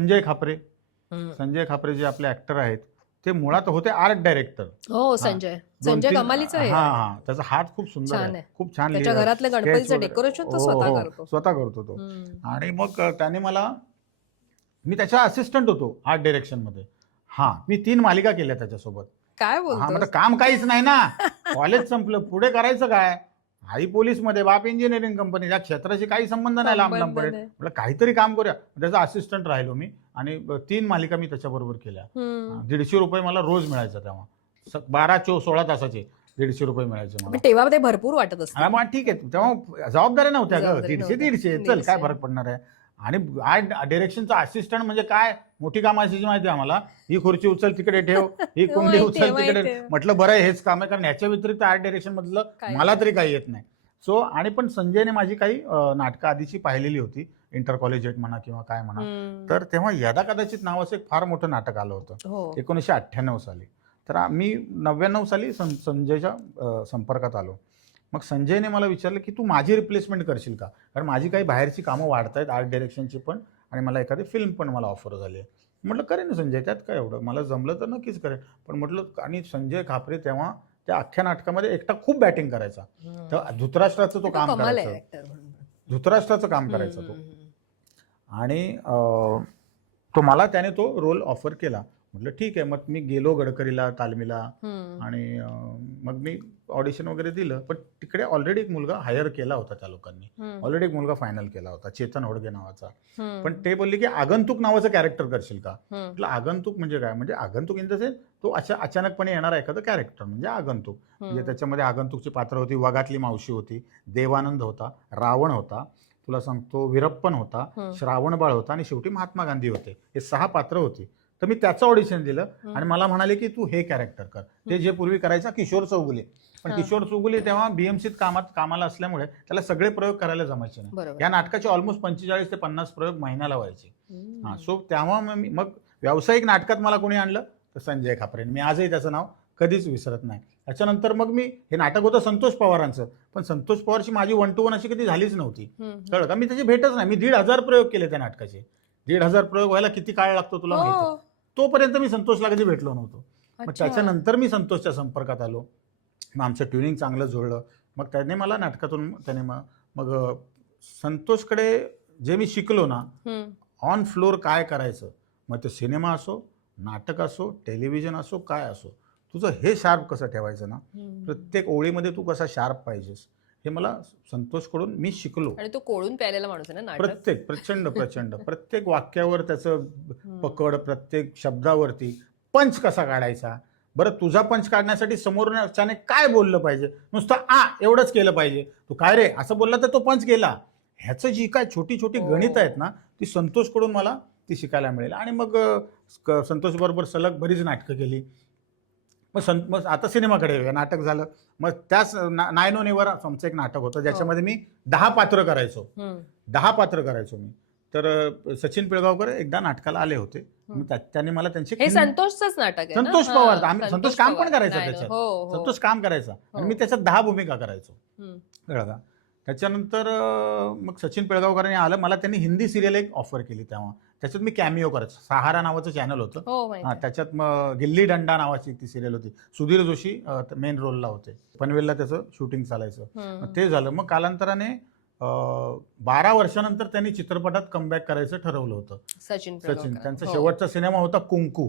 संजय खापरे. हम्म. संजय खापरे जे आपले ऍक्टर आहेत ते मुळात होते आर्ट डायरेक्टर. हो संजय कमालीचा आहे. हा हा त्याचा हात खूप सुंदर छान आहे, आहे. खूप छान त्याच्या घरातलं sketch गणपतीचं वगैरे. डेकोरेशन तो हो, स्वतः हो, करतो. स्वतः करतो तो. हम्म. आणि मग त्याने मी त्याच्या असिस्टंट होतो आर्ट डायरेक्शन मध्ये. हा मी 3 मालिका केल्या त्याच्यासोबत. काय हा बोलतो? म्हणजे काम काहीच नाही ना. कॉलेज संपलं, पुढे करायचं काय? आई पोलीस मध्ये, बाप इंजिनिअरिंग कंपनी, या क्षेत्राशी काही संबंध नाही लांब लांब पडेल. म्हटलं काहीतरी काम करूया. त्याचा असिस्टंट राहिलो मी आणि 3 मालिका मी त्याच्याबरोबर केल्या. 150 रुपये मला रोज मिळायचा तेव्हा. 12-16 तासाचे 150 रुपये मिळायचे मला. तेव्हा ते भरपूर वाटत असतं. मग ठीक आहे, तेव्हा जबाबदाऱ्या नव्हत्या ग. जबाबदारी 150 नव्हत्या. चल काय फरक पडणार आहे. आणि आर्ट डायरेक्शनचा असिस्टंट म्हणजे काय मोठी कामं असायची माहिती आहे आम्हाला. ही खुर्ची उचल तिकडे ठेव, ही कुंडी उचल तिकडे. म्हटलं बरं आहे हेच काम आहे, कारण याच्या व्यतिरिक्त आर्ट डायरेक्शन मधलं मला तरी काही येत नाही. सो आणि पण संजयने माझी काही नाटकं आधीची पाहिलेली होती, इंटर कॉलेजिएट म्हणा किंवा काय म्हणा. तर तेव्हा यदा कदाचित नावाचं एक फार मोठं नाटक आलं होतं 1998 साली. तर मी 99 साली संजयच्या संपर्कात आलो. मग संजयने मला विचारलं की तू माझी रिप्लेसमेंट करशील का, कारण माझी काही बाहेरची कामं वाढत आहेत आर्ट डायरेक्शनची पण, आणि मला एखादी फिल्म पण मला ऑफर झाली आहे. म्हटलं करेन ना संजय, त्यात काय एवढं, मला जमलं तर नक्कीच करेन. पण म्हटलं, आणि संजय खापरे तेव्हा त्या अख्ख्या नाटकामध्ये एकटा खूप बॅटिंग करायचा. तर धृतराष्ट्राचं तो काम करायचा, धृतराष्ट्राचं काम करायचा तो. आणि तो मला त्याने तो रोल ऑफर केला. म्हटलं ठीक आहे. मग मी गेलो गडकरीला, तालमीला, आणि मग मी ऑडिशन वगैरे दिलं. पण तिकडे ऑलरेडी एक मुलगा हायर केला होता त्या लोकांनी, ऑलरेडी एक मुलगा फायनल केला होता, चेतन होडगे नावाचा. पण ते बोलले की आगंतुक नावाचं कॅरेक्टर करशील का. म्हटलं आगंतुक म्हणजे काय. म्हणजे आगंतुक इन द सेन्स तो अचानकपणे येणारा एखादं कॅरेक्टर म्हणजे आगंतुक. म्हणजे त्याच्यामध्ये आगंतुकची पात्र होती, वाघातली मावशी होती, देवानंद होता, रावण होता, तुला सांगतो वीरप्पन होता, श्रावणबाळ होता, आणि शेवटी महात्मा गांधी होते. हे 6 पात्र होती. तर मी त्याचं ऑडिशन दिलं आणि मला म्हणाले की तू हे कॅरेक्टर कर. ते जे पूर्वी करायचा किशोर चौगुले. पण किशोर चौगुले तेव्हा बीएमसीत कामाला असल्यामुळे त्याला सगळे प्रयोग करायला जमायचे नाही. या नाटकाचे ऑलमोस्ट 45 ते 50 प्रयोग महिन्याला व्हायचे. हा, सो तेव्हा मग व्यावसायिक नाटकात मला कोणी आणलं तर संजय खापरे. मी आजही त्याचं नाव कधीच विसरत नाही. त्याच्यानंतर मग मी हे नाटक होतं संतोष पवारांचं, पण संतोष पवारची माझी 1 to 1 अशी कधी झालीच नव्हती. कळलं का. मी त्याची भेटच नाही. मी 1,500 प्रयोग केले त्या नाटकाचे. 1,500 प्रयोग व्हायला किती काळ लागतो तुला माहिती. तोपर्यंत मी संतोषला कधी भेटलो नव्हतो. मग त्याच्यानंतर मी संतोषच्या संपर्कात आलो. मग आमचं ट्युनिंग चांगलं जुळलं. मग त्याने मला नाटकातून मग संतोषकडे जे मी शिकलो ना, ऑन फ्लोर काय करायचं, मग ते सिनेमा असो, नाटक असो, टेलिव्हिजन असो, काय असो, तुझं हे शार्प कसं ठेवायचं ना, प्रत्येक ओळीमध्ये तू कसा शार्प पाहिजेस, हे मला संतोषकडून मी शिकलो. आणि तो कोळून प्यायलेला माणूस आहे ना. प्रत्येक प्रचंड प्रत्येक वाक्यावर त्याचं पकड, प्रत्येक शब्दावरती पंच कसा काढायचा. बरं, तुझा पंच काढण्यासाठी समोरच्याने काय बोललं पाहिजे, नुसतं एवढंच केलं पाहिजे, तू काय रे असं बोलला तर तो पंच गेला. ह्याचं जी काय छोटी छोटी गणित आहेत ना, ती संतोषकडून मला ती शिकायला मिळेल. आणि मग संतोष बरोबर सलग बरीच नाटकं केली. मग आता सिनेमाकडे नाटक झालं. मग त्याच 9 on Air आमचं एक नाटक होतं ज्याच्यामध्ये मी 10 पात्र करायचो. 10 पात्र करायचो मी. तर सचिन पिळगावकर एकदा नाटकाला आले होते. त्यांनी मला त्यांचे संतोषच नाटक आहे, संतोष पवार, संतोष काम पण करायचा त्याच्यात, संतोष काम करायचा आणि मी त्याच्यात 10 भूमिका करायचो. कळलं का. त्याच्यानंतर मग सचिन पिळगावकरांनी आलं, मला त्यांनी हिंदी सिरियल एक ऑफर केली तेव्हा. त्याच्यात मी कॅमिओ करायचो. सहारा नावाचं चॅनल होतं. त्याच्यात मग गिल्ली डंडा नावाची ती सिरियल होती. सुधीर जोशी मेन रोलला होते. पनवेलला त्याचं शूटिंग चालायचं. ते झालं. मग कालांतराने 12 वर्षानंतर त्यांनी चित्रपटात कमबॅक करायचं ठरवलं होतं. सचिन त्यांचा शेवटचा सिनेमा होता कुंकू.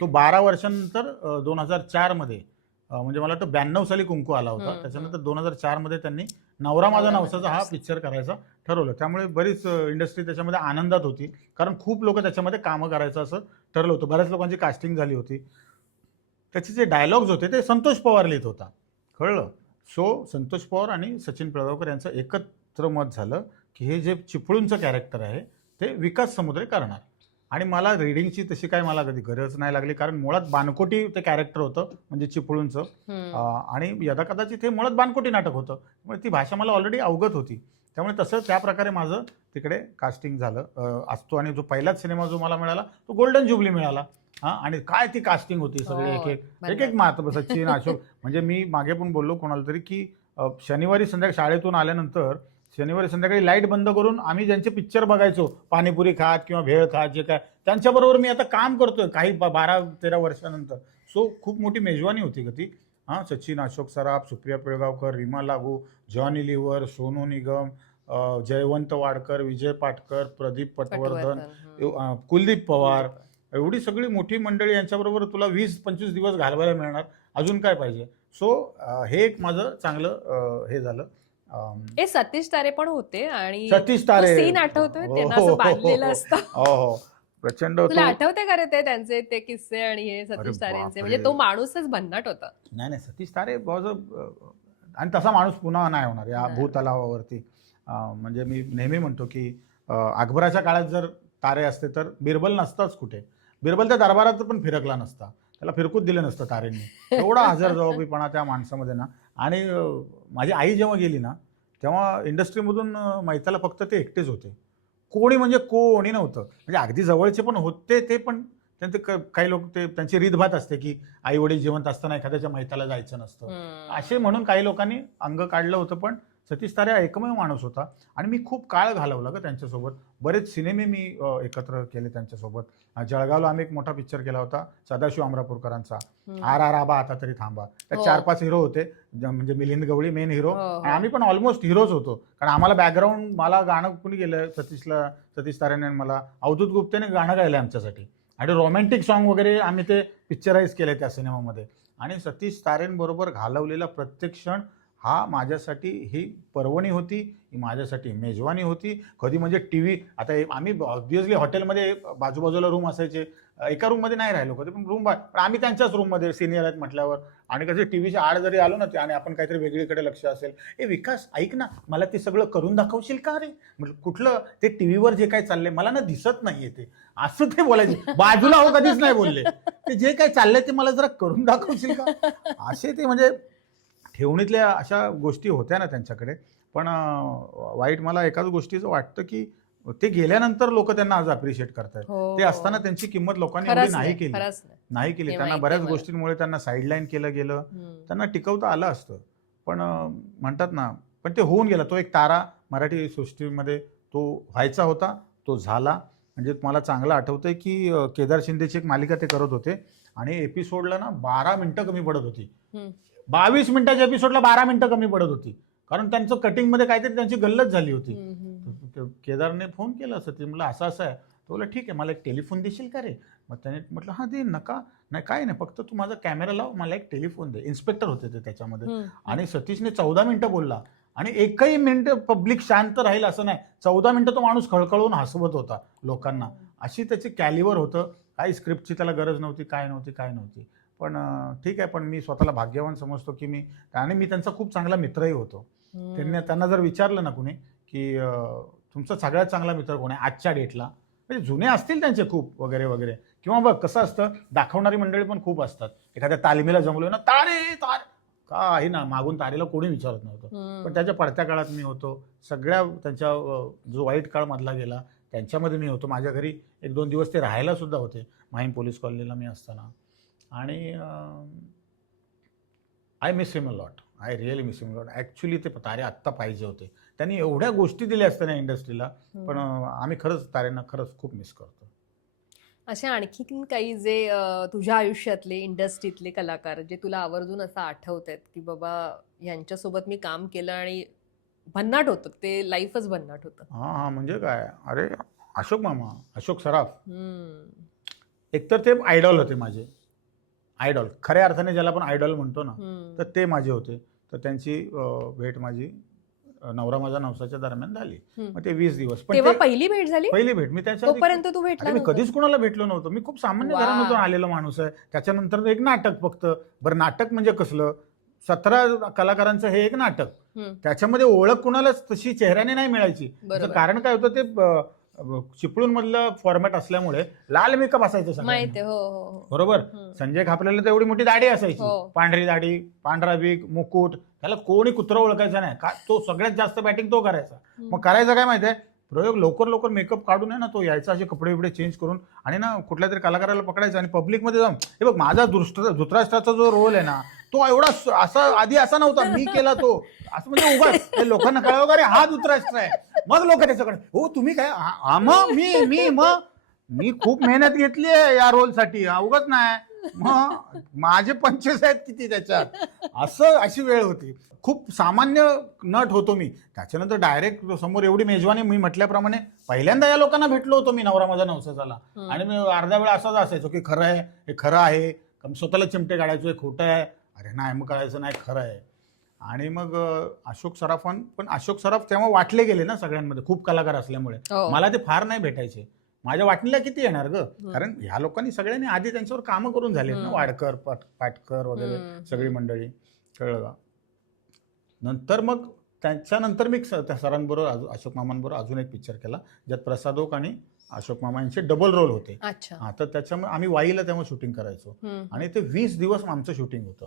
तो 12 वर्षांनंतर 2004 मध्ये, म्हणजे मला वाटतं 92 साली कुंकू आला होता. त्याच्यानंतर 2004 मध्ये त्यांनी नवरा माझा नवसाचा हा पिक्चर करायचा ठरवलं. त्यामुळे बरीच इंडस्ट्री त्याच्यामध्ये आनंदात होती, कारण खूप लोक त्याच्यामध्ये कामं करायचं असं ठरलं होतं. बऱ्याच लोकांची कास्टिंग झाली होती. त्याचे जे डायलॉग्स होते ते संतोष पवार लिहित होता. कळलं. सो संतोष पवार आणि सचिन पिळगावकर यांचं एकत्र मत झालं की हे जे चिपळूणचं कॅरेक्टर आहे ते विकास समुद्रे करणार. आणि मला रिडिंगची तशी काय मला कधी गरज नाही लागली, कारण मुळात बानकोटी ते कॅरेक्टर होतं, म्हणजे चिपळूणचं. आणि यदा कदाचित हे मुळात बानकोटी नाटक होतं, त्यामुळे ती भाषा मला ऑलरेडी अवगत होती. त्यामुळे तसं त्या प्रकारे माझं तिकडे कास्टिंग झालं असतो. आणि जो पहिलाच सिनेमा जो मला मिळाला तो गोल्डन जुबली मिळाला. आणि काय ती कास्टिंग होती, सगळे एक मात्र सचिन, अशोक. म्हणजे मी मागे पण बोललो कोणाला तरी की शनिवारी संध्याकाळी शाळेतून आल्यानंतर शनिवारी संध्याकाळी लाईट बंद करून आम्ही ज्यांचे पिक्चर बघायचो, पाणीपुरी खात किंवा भेळ खात जे काय, त्यांच्याबरोबर मी आता काम करतोय काही 12-13 वर्षानंतर. सो खूप मोठी मेजवानी होती का ती. हां, सचिन, अशोक सराफ, सुप्रिया पिळगावकर, रीमा लागू, जॉनी लिव्हर, सोनू निगम, जयवंत वाडकर, विजय पाटकर, प्रदीप पटवर्धन, कुलदीप पवार, एवढी सगळी मोठी मंडळी यांच्याबरोबर तुला 20-25 दिवस घालवायला मिळणार, अजून काय पाहिजे. सो हे एक माझं चांगलं हे झालं. हे सतीश तारे पण होते आणि सतीश तारे सीन आठवतोय त्यांना असं बांधलेलं असतं. हो, प्रचंड. तुला आठवते का रे ते त्यांचे ते किस्से आणि हे सतीश तारेंचे, बापरे. म्हणजे तो माणूसच भन्नाट होता. नाही, सतीश तारे आणि तसा माणूस पुन्हा नाही होणार या भूतलावावरती. म्हणजे मी नेहमी म्हणतो की अकबराच्या काळात जर तारे असते तर बिरबल नसताच कुठे. बिरबल त्या दरबारात पण फिरकला नसता, त्याला फिरकूच दिलं नसतं तारेंनी. एवढा हजरजबाबीपणा त्या माणसामध्ये ना. आणि माझी आई जेव्हा गेली ना तेव्हा इंडस्ट्रीमधून मैताला फक्त ते एकटेच होते, कोणी म्हणजे कोणी नव्हतं. म्हणजे अगदी जवळचे पण होते ते, पण त्यांचे काही लोक ते त्यांची रीतभात असते की आई वडील जिवंत असताना एखाद्याच्या मैताला जायचं नसतं, असे म्हणून काही लोकांनी अंग काढलं होतं. पण सतीश तारे एकमेव माणूस होता आणि मी खूप काळ घालवला ग त्यांच्यासोबत. बरेच सिनेमे मी एकत्र केले त्यांच्यासोबत. जळगावला आम्ही एक मोठा पिक्चर केला होता सदाशिव अमरापूरकरांचा, RR आबा आता तरी थांबा. त्यात 4-5 हिरो होते, म्हणजे मिलिंद गवळी मेन हिरो, आणि आम्ही पण ऑलमोस्ट हिरोज होतो. कारण आम्हाला बॅकग्राऊंड, मला गाणं कुणी गेलं सतीश तारेने मला अवधूत गुप्तेने गाणं गायलं आमच्यासाठी, आणि रोमॅन्टिक सॉन्ग वगैरे आम्ही ते पिक्चराईज केले त्या सिनेमामध्ये. आणि सतीश तारेंबरोबर घालवलेला प्रत्येक क्षण हा माझ्यासाठी ही पर्वणी होती, ही माझ्यासाठी मेजवानी होती. कधी म्हणजे TV, आता आम्ही ऑब्व्हियसली हॉटेलमध्ये बाजूबाजूला रूम असायचे, एका रूममध्ये नाही राहिलो कधी, पण पण आम्ही त्यांच्याच रूममध्ये सिनियर आहेत म्हटल्यावर. आणि कधी टीव्हीच्या आड जरी आलो ना ते, आणि आपण काहीतरी वेगळीकडे लक्ष असेल, विकास ऐक ना, मला ते सगळं करून दाखवशील का रे. म्हटलं कुठलं, ते टीव्हीवर जे काय चाललंय मला ना दिसत नाहीये ते, असं ते बोलायचे. बाजूला हो कधीच नाही बोलले, ते जे काय चाललंय ते मला जरा करून दाखवशील का, असे ते. म्हणजे ठेवणीतल्या अशा गोष्टी होत्या ना त्यांच्याकडे. पण वाईट मला एकाच गोष्टीचं वाटतं की ते गेल्यानंतर लोक त्यांना आज अप्रिशिएट करतात. ते असताना त्यांची किंमत लोकांनी एवढी नाही केली. त्यांना बऱ्याच गोष्टींमुळे त्यांना साईडलाईन केलं गेलं, त्यांना टिकवता आलं असतं. पण म्हणतात ना, पण ते होऊन गेला. तो एक तारा मराठी सृष्टीमध्ये तो व्हायचा होता, तो झाला. म्हणजे मला चांगलं आठवतंय की केदार शिंदेची एक मालिका ते करत होते आणि एपिसोडला ना 12 मिनिटं कमी पडत होती. 22 मिनिटाच्या एपिसोडला 12 मिनिटं कमी पडत होती, कारण त्यांचं कटिंगमध्ये काहीतरी त्यांची गल्लत झाली होती. केदारने फोन केला असं, ते म्हटलं असं आहे. तो बोला ठीक आहे, मला एक टेलिफोन देशील का रे. मग त्याने म्हटलं हां दे, नका नाही काय नाही, फक्त तू माझा कॅमेरा लाव, मला एक टेलिफोन दे. इन्स्पेक्टर होते ते त्याच्यामध्ये. आणि सतीशने 14 मिनिटं बोलला आणि एकही मिनिट पब्लिक शांत राहील असं नाही. 14 मिनिटं तो माणूस खळखळून हसवत होता लोकांना. अशी त्याची कॅलिवर होतं. काही स्क्रिप्टची त्याला गरज नव्हती, काय नव्हती. पण ठीक आहे, पण मी स्वतःला भाग्यवान समजतो की मी त्यांचा खूप चांगला मित्रही होतो. त्यांना जर विचारलं ना कुणी की तुमचा सगळ्यात चांगला मित्र कोण आहे आजच्या डेटला, म्हणजे जुने असतील त्यांचे खूप वगैरे वगैरे, किंवा बघ कसं असतं, दाखवणारी मंडळी पण खूप असतात. एखाद्या तालमीला जमलो ना, तारे का आहे ना, मागून तारेला कोणी विचारत नव्हतं. पण त्याच्या पडत्या काळात मी होतो. सगळ्या त्यांच्या जो वाईट काळ मधला गेला त्यांच्यामध्ये मी होतो. माझ्या घरी 1-2 दिवस ते राहायला सुद्धा होते, माहीम पोलीस कॉलनीला मी असताना. आणि I miss him a lot, I really miss him lot. Actually ते तारे आत्ता पाहिजे होते, त्यांनी एवढ्या गोष्टी दिल्या असत्या इंडस्ट्रीला. पण आम्ही खरंच तारेंना खरंच खूप मिस करतो. अशा आणखी काही जे तुझ्या आयुष्यातले इंडस्ट्रीतले कलाकार जे तुला आवर्जून असं आठवत आहेत की बाबा यांच्यासोबत मी काम केलं आणि भन्नाट होतं, ते लाईफच भन्नाट होतं. हां, म्हणजे काय, अरे अशोक मामा, अशोक सराफ, एकतर ते आयडॉल होते माझे. आयडॉल खऱ्या अर्थाने ज्याला आपण आयडॉल म्हणतो ना, तर ते माझे होते. तर त्यांची भेट माझी नवरा माझा नवसाच्या दरम्यान झाली. मग ते 20 दिवस. पण तेव्हा पहिली भेट झाली. पहिली भेट मी त्याच्या तोपर्यंत तू भेटला मी कधीच कोणाला भेटलो नव्हतो. मी खूप सामान्य घरामधून आलेला माणूस आहे. त्याच्यानंतर एक नाटक, फक्त बरं नाटक म्हणजे कसलं, 17 कलाकारांचं हे एक नाटक, त्याच्यामध्ये ओळख कुणालाच तशी चेहऱ्याने नाही मिळायची. त्याचं कारण काय होतं, ते चिपळूण मधलं फॉर्मॅट असल्यामुळे लाल मेकअप असायचं सगळ्यांना. बरोबर. संजय खापरेला तर एवढी मोठी दाढी असायची, पांढरी दाढी, पांढरा विग, मुकुट, त्याला कोणी कुत्रं ओळखायचं नाही. तो सगळ्यात जास्त बॅटिंग तो करायचा. मग करायचं काय माहितीये, प्रयोग लवकर मेकअप काढून आहे ना, तो यायचा असे कपडे बिपडे चेंज करून, आणि ना कुठल्या तरी कलाकाराला पकडायचा आणि पब्लिकमध्ये जाऊन, हे बघ माझा धृतराष्ट्राचा जो रोल आहे ना, तो एवढा असा आधी असा नव्हता, मी केला तो. असं म्हणजे उगाच हे लोकांना कळावं का रे हा धृतराष्ट्र आहे. मग लोक त्याच्याकडे हो तुम्ही काय मग मी खूप मेहनत घेतली आहे या रोलसाठी, उगाच नाही. मग माझे 25 आहेत किती त्याच्यात, अशी वेळ होती. खूप सामान्य नट होतो मी. त्याच्यानंतर डायरेक्ट समोर एवढी मेजवानी, मी म्हटल्याप्रमाणे पहिल्यांदा या लोकांना भेटलो होतो मी नवरा माझा नवसाचा. आणि मी अर्धा वेळ असाच असायचो की खरं आहे, हे खरं आहे, स्वतःला चिमटे काढायचो, हे खोटं आहे, अरे नाही मग कळायचं नाही खरं आहे. आणि मग अशोक सराफ, पण अशोक सराफ तेव्हा वाटले गेले ना सगळ्यांमध्ये, खूप कलाकार असल्यामुळे मला ते फार नाही भेटायचे. माझ्या वाटणीला किती येणार ग, कारण ह्या लोकांनी सगळ्यांनी आधी त्यांच्यावर कामं करून झाले ना, वाडकर, पाटकर वगैरे सगळी मंडळी, कळलं का. नंतर मग त्याच्यानंतर मी त्या सरांबरोबर, अशोक मामांबरोबर अजून एक पिक्चर केला ज्यात प्रसाद ओक आणि अशोक मामा यांचे डबल रोल होते. तर त्याच्यामुळे आम्ही वाईला तेव्हा शूटिंग करायचो आणि ते 20 दिवस आमचं शूटिंग होतं.